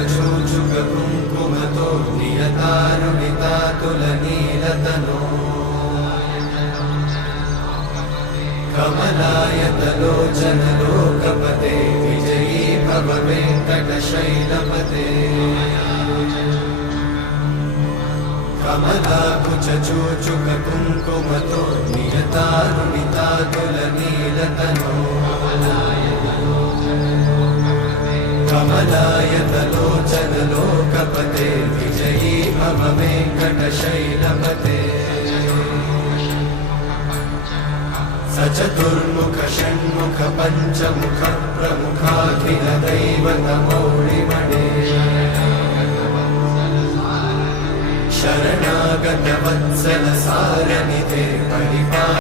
कुचचूचुक कुङ्कुमतो नियतारुणितातुलनीलतनो कमलायतलोचन लोकपते विजयी भव वेङ्कटशैलपते कमलाकुचचूचुक कुङ्कुमतो नियतारुणितातुलनीलतनो कमलायतलोचन लोकपते विजयी भव वेङ्कटशैलपते सचतुर्मुख षण्मुख पञ्चमुख प्रमुखाखिल दैवतमौलिमणे शरणागत वत्सल सारनिधे परिपा